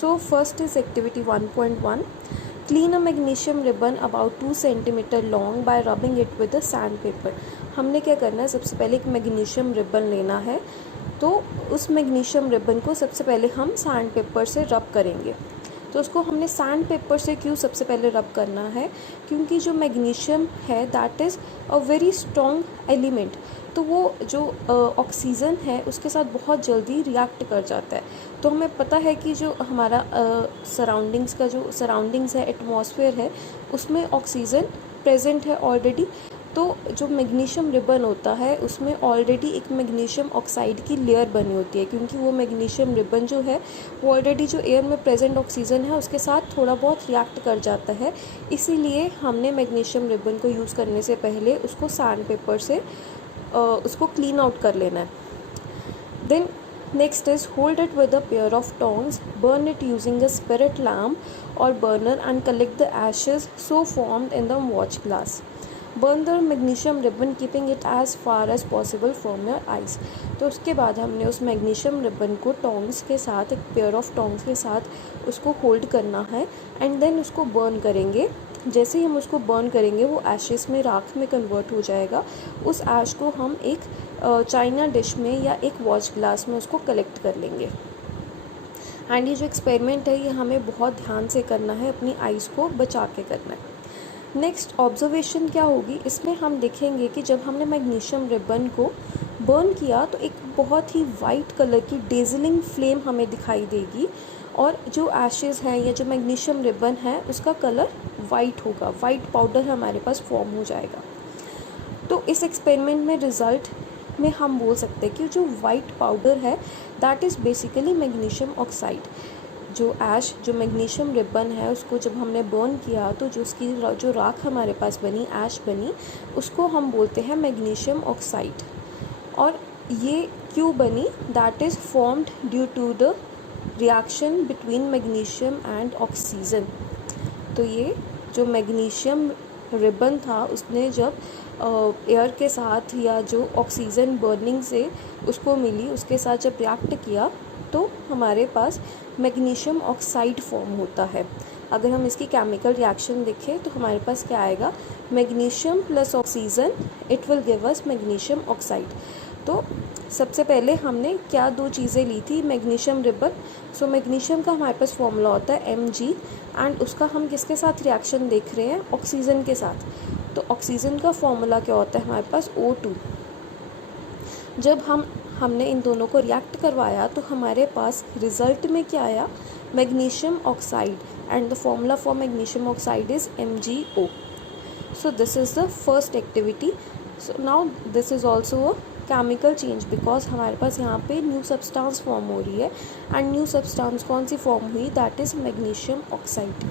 So first is activity 1.1. Clean a magnesium ribbon about 2 cm long by rubbing it with a sandpaper. हमने क्या करना है, सबसे पहले एक मैग्नीशियम रिबन लेना है। तो उस मैग्नीशियम रिबन को सबसे पहले हम सैंड पेपर से रब करेंगे। तो उसको हमने सैंड पेपर से क्यों सबसे पहले रब करना है, क्योंकि जो मैग्नीशियम है that is a very strong element. तो वो जो ऑक्सीजन है उसके साथ बहुत जल्दी रिएक्ट कर जाता है। तो हमें पता है कि जो हमारा सराउंडिंग्स का जो सराउंडिंग्स है, एटमॉस्फेयर है, उसमें ऑक्सीजन प्रेजेंट है ऑलरेडी। तो जो मैग्नीशियम रिबन होता है उसमें ऑलरेडी एक मैग्नीशियम ऑक्साइड की लेयर बनी होती है, क्योंकि वो मैग्नीशियम रिबन जो है वो ऑलरेडी जो एयर में प्रेजेंट ऑक्सीजन है उसके साथ थोड़ा बहुत रिएक्ट कर जाता है। इसीलिए हमने मैग्नीशियम रिबन को यूज़ करने से पहले उसको सैंड पेपर से उसको क्लीन आउट कर लेना है। Then next is hold it with a pair of tongs, burn it using a spirit lamp और burner and collect the ashes so formed in the watch glass. Burn the magnesium ribbon keeping it as far as possible from your eyes. तो उसके बाद हमने उस magnesium ribbon को tongs के साथ, एक पेयर ऑफ टोंग्स के साथ उसको होल्ड करना है एंड देन उसको बर्न करेंगे। जैसे ही हम उसको बर्न करेंगे वो एशेस में, राख में कन्वर्ट हो जाएगा। उस ऐश को हम एक चाइना डिश में या एक वॉच ग्लास में उसको कलेक्ट कर लेंगे। एंड ये जो एक्सपेरिमेंट है ये हमें बहुत ध्यान से करना है, अपनी आइज़ को बचा के करना है। नेक्स्ट ऑब्जर्वेशन क्या होगी, इसमें हम देखेंगे कि जब हमने मैग्नीशियम रिबन को बर्न किया तो एक बहुत ही वाइट कलर की डेजलिंग फ्लेम हमें दिखाई देगी, और जो एशेज़ हैं या जो मैग्नीशियम रिबन है उसका कलर वाइट होगा, वाइट पाउडर हमारे पास फॉर्म हो जाएगा। तो इस एक्सपेरिमेंट में रिज़ल्ट में हम बोल सकते हैं कि जो वाइट पाउडर है that is basically magnesium oxide. जो ऐश, जो मैग्नीशियम रिबन है उसको जब हमने बर्न किया तो जो उसकी जो राख हमारे पास बनी, ऐश बनी, उसको हम बोलते हैं मैग्नीशियम ऑक्साइड। और ये क्यों बनी, that is formed due to the reaction between magnesium and oxygen. तो ये जो मैग्नीशियम रिबन था उसने जब एयर के साथ या जो ऑक्सीजन बर्निंग से उसको मिली उसके साथ जब रिएक्ट किया तो हमारे पास मैग्नीशियम ऑक्साइड फॉर्म होता है। अगर हम इसकी केमिकल रिएक्शन देखें तो हमारे पास क्या आएगा, magnesium plus oxygen, it will give us magnesium oxide. तो सबसे पहले हमने क्या दो चीज़ें ली थी, मैग्नीशियम रिबन। सो मैग्नीशियम का हमारे पास फॉर्मूला होता है Mg, एंड उसका हम किसके साथ रिएक्शन देख रहे हैं, ऑक्सीजन के साथ। तो ऑक्सीजन का फॉर्मूला क्या होता है हमारे पास, O2। जब हमने इन दोनों को रिएक्ट करवाया तो हमारे पास रिज़ल्ट में क्या आया, magnesium oxide, and the formula for magnesium oxide is MgO। So this is the first activity. So now this is also a chemical change, because हमारे पास यहाँ पे न्यू सब्सटेंस फॉर्म हो रही है, एंड न्यू सब्सटेंस कौन सी form हुई, that is magnesium oxide.